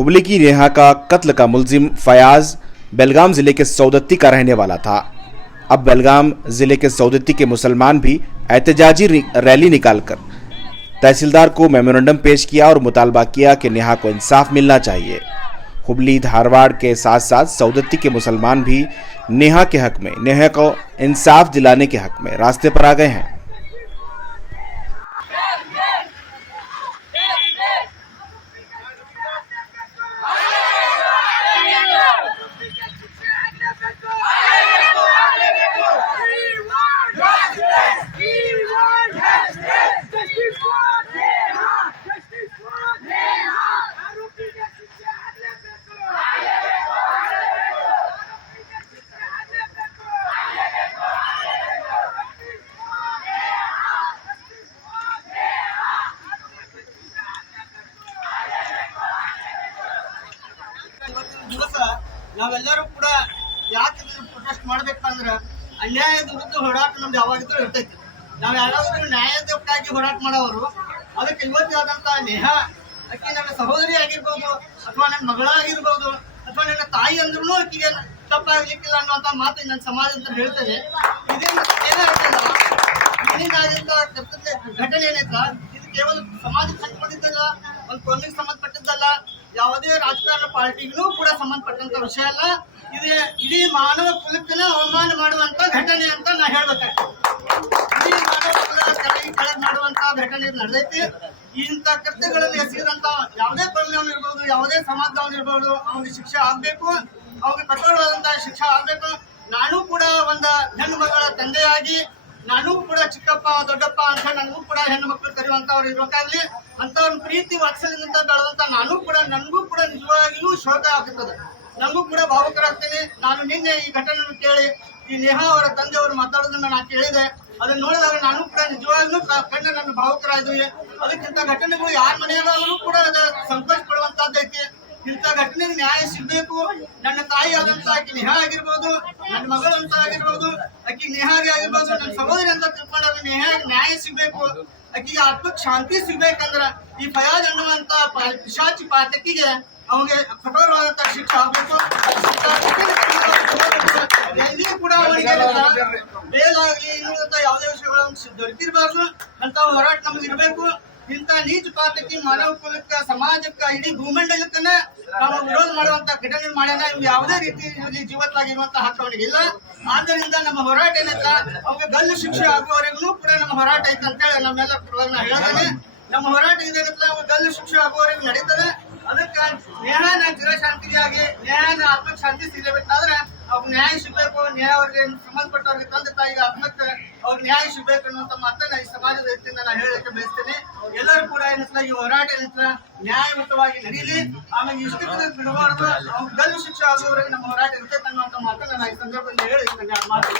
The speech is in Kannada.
हुबली की नेहा का कत्ल का मुलजिम फयाज बेलगाम जिले के सौदत्ती का रहने वाला था। अब बेलगाम जिले के सौदत्ती के मुसलमान भी एहतजाजी रैली निकालकर तहसीलदार को मेमोरेंडम पेश किया और मुतालबा किया कि नेहा को इंसाफ मिलना चाहिए। हुबली धारवाड़ के साथ साथ सौदत्ती के मुसलमान भी नेहा के हक में, नेहा को इंसाफ दिलाने के हक में रास्ते पर आ गए हैं। ಇವತ್ತಿನ ದಿವಸ ನಾವೆಲ್ಲರೂ ಕೂಡ ಯಾಕೆ ಪ್ರೊಟೆಸ್ಟ್ ಮಾಡ್ಬೇಕಂದ್ರೆ ಅನ್ಯಾಯದ ವಿರುದ್ಧ ಹೋರಾಟ ನಮ್ದು ಯಾವಾಗಿದ್ರೂ ಇರ್ತೈತಿ. ನಾವು ಯಾರಾದ್ರೂ ನ್ಯಾಯದಕ್ಕಾಗಿ ಹೋರಾಟ ಮಾಡೋರು. ಅದಕ್ಕೆ ಇವತ್ತಾದಂತ ನೇಹಾ ಅಕ್ಕಿ ನನ್ನ ಸಹೋದರಿ ಆಗಿರ್ಬೋದು, ಅಥವಾ ನನ್ನ ಮಗಳಾಗಿರ್ಬೋದು, ಅಥವಾ ನನ್ನ ತಾಯಿ ಅಂದ್ರೂ ಅಕ್ಕಿಗೆ ತಪ್ಪಾಗ್ಲಿಕ್ಕಿಲ್ಲ ಅನ್ನುವಂತ ಮಾತು ನನ್ನ ಸಮಾಜ ಅಂತ ಹೇಳ್ತೇನೆ. ಇದರಿಂದ ಘಟನೆ ಏನೈತ, ಇದು ಕೇವಲ ಸಮಾಜಕ್ಕೆ ಸಂಬಂಧಿಸಿದ್ದಲ್ಲ, ಒಂದು ಕಾನೂನಿಗೆ ಸಂಬಂಧಪಟ್ಟಿದ್ದಲ್ಲ, ಯಾವುದೇ ರಾಜಕಾರಣ ಪಾರ್ಟಿಗೂ ಕೂಡ ಸಂಬಂಧಪಟ್ಟಂತ ವಿಷಯ ಅಲ್ಲ. ಇದು ಇಡೀ ಮಾನವ ಕುಲಕ್ಕನ ಅವಮಾನ ಮಾಡುವಂತ ಘಟನೆ ಅಂತ ನಾ ಹೇಳ್ಬೇಕಾಗ್ತದೆ. ಇಡೀ ಮಾನವ ಕುಲ ಕೆಳಗೆ ಮಾಡುವಂತ ಘಟನೆ ನಡೆದೈತಿ. ಇಂಥ ಕೃತ್ಯಗಳಲ್ಲಿ ಎಸಗಿದಂತ ಯಾವುದೇ ಪ್ರಮೇಯವ್ನು ಇರ್ಬೋದು, ಯಾವುದೇ ಸಮಾಜದವನು ಇರ್ಬೋದು, ಅವನಿಗೆ ಶಿಕ್ಷೆ ಆಗ್ಬೇಕು, ಅವ್ರಿಗೆ ಕಠೋರವಾದಂತಹ ಶಿಕ್ಷೆ ಆಗ್ಬೇಕು. ನಾನು ಕೂಡ ಒಂದು ಹೆಣ್ಣು ಮಗಳ ತಂದೆಯಾಗಿ ನಾನು ಕೂಡ ಚಿಕ್ಕಪ್ಪ ದೊಡ್ಡಪ್ಪ ಅಂತ ನನಗೂ ಕೂಡ ಹೆಣ್ಣು ಮಕ್ಕಳು ಕರೆಯುವಂತವ್ರು ಇರ್ಬೇಕಾಗ್ಲಿ. ಅಂತವ್ರ ಪ್ರೀತಿ ವಾತ್ಸಲ್ಯದಿಂದ ಬೆಳೆದಂತ ನನಗೂ ಕೂಡ ನಿಜವಾಗಿಯೂ ಶೋಕ ಆಗ್ತದೆ. ನನಗೂ ಕೂಡ ಭಾವುಕರಾಗ್ತೇನೆ. ನಾನು ನಿನ್ನೆ ಈ ಘಟನೆಯನ್ನು ಕೇಳಿ ಈ ನೇಹಾ ಅವರ ತಂದೆಯವರು ಮಾತಾಡೋದನ್ನ ನಾನು ಕೇಳಿದೆ. ಅದನ್ನ ನೋಡಿದಾಗ ನಾನು ಕೂಡ ನಿಜವಾಗ್ಲೂ ಕಂಡು ನನ್ನ ಭಾವುಕರಾದ್ವಿ. ಅದಕ್ಕಿಂತ ಘಟನೆಗಳು ಯಾರ ಮನೆಯಲ್ಲಾದ್ರೂ ಕೂಡ ಸಂತೋಷ ಪಡುವಂತದ್ದೈತಿ. ಇಂಥ ಘಟನೆಗೆ ನ್ಯಾಯ ಸಿಗ್ಬೇಕು. ನನ್ನ ತಾಯಿ ಆದಂತ ಆಕಿ ನೇಹಾ ಆಗಿರ್ಬೋದು, ನನ್ನ ಮಗಳಂತ ಆಗಿರ್ಬೋದು, ಆಕಿ ನೇಹಾಗೆ ಆಗಿರ್ಬೋದು, ನನ್ನ ಸಹೋದರಿ ಅಂತ ತಿಳ್ಕೊಂಡ್ರೆ ನೇಹಾಗೆ ನ್ಯಾಯ ಸಿಗ್ಬೇಕು. ಆಕಿಗೆ ಆತ್ಮಕ್ ಶಾಂತಿ ಸಿಗ್ಬೇಕಂದ್ರ ಈ ಫಯಾಜ್ ಅನ್ನುವಂತ ಪಿಶಾಚಿ ಪಾತಕಿಗೆ ಅವನಿಗೆ ಕಠೋರವಾದಂತ ಶಿಕ್ಷೆ ಆಗ್ಬೇಕು. ಎಲ್ಲಿಯೂ ಕೂಡ ಅವನಿಗೆ ಬೇಲಾಗ್ಲಿ ಇನ್ನುಳಿದಂತ ಯಾವುದೇ ವಿಷಯಗಳು ದೊರಕಿರಬಾರ್ದು ಅಂತ ಹೋರಾಟ ನಮಗೆ ಇರಬೇಕು. ಇಂಥ ನೀಚ ಪಾತಕಿ ಮಾನವ ಕುಲಕ್ಕ, ಸಮಾಜಕ್ಕ, ಇಡೀ ಭೂಮಂಡಲಕ್ಕನ್ನ ನಾವು ವಿರೋಧ ಮಾಡುವಂತ ಘಟನೆ ಮಾಡ್ಯಾನ. ಇವ್ ಯಾವುದೇ ರೀತಿಯಲ್ಲಿ ಜೀವತ್ವಾಗಿರುವಂತ ಹಕ್ಕು ಅವನಿಗೆ ಇಲ್ಲ. ಆದ್ದರಿಂದ ನಮ್ಮ ಹೋರಾಟ ಏನೈತ, ಅವ್ಗೆ ಗಲ್ಲು ಶಿಕ್ಷೆ ಆಗುವವರೆಗೂ ಕೂಡ ನಮ್ಮ ಹೋರಾಟ ಐತೆ ಅಂತೇಳಿ ನಮ್ಮೆಲ್ಲ ಪರವಾಗಿ ನಾ ಹೇಳ್ತೇನೆ. ನಮ್ಮ ಹೋರಾಟ ಇದೇನಂತ ಗಲ್ಲು ಶಿಕ್ಷೆ ಆಗುವವರೆಗೂ ನಡೀತದೆ. ಅದಕ್ಕೆ ನೇಹಾನ ಚಿರಶಾಂತಿಗಾಗಿ, ನೇಹಾನ ಆತ್ಮಕ್ ಶಾಂತಿ ಸಿಗಬೇಕಾದ್ರೆ ಅವ್ರಿಗೆ ನ್ಯಾಯ ಸಿಗ್ಬೇಕು. ನ್ಯಾಯ ಅವ್ರಿಗೆ ಸಂಬಂಧಪಟ್ಟವ್ರಿಗೆ ತಂದೆ ತಾಯಿಗೆ ಆತ್ಮಕ್ಕೆ ಅವ್ರಿಗೆ ನ್ಯಾಯ ಸಿಗ್ಬೇಕು ಅನ್ನುವಂತ ಮಾತನ್ನ ಈ ಸಮಾಜದ ವ್ಯಕ್ತಿಯಿಂದ ನಾನು ಹೇಳಲಿಕ್ಕೆ ಬಯಸ್ತೇನೆ. ಎಲ್ಲರೂ ಕೂಡ ಏನಂತ ಈ ಹೋರಾಟ ಏನಂತ ನ್ಯಾಯಯುತವಾಗಿ ನಡೀಲಿ. ಆಮೇಲೆ ಇಷ್ಟು ಬಿಡಬಾರ್ದು. ಅವ್ರಿಗೆ ಗಲ್ಲು ಶಿಕ್ಷೆ ಆಗುವವರೆಗೆ ನಮ್ಮ ಹೋರಾಟ ಇರ್ತೈತೆ ಅನ್ನುವಂತ ಮಾತನ್ನ ನಾನು ಈ ಸಂದರ್ಭದಲ್ಲಿ ಹೇಳಿ ಮಾತು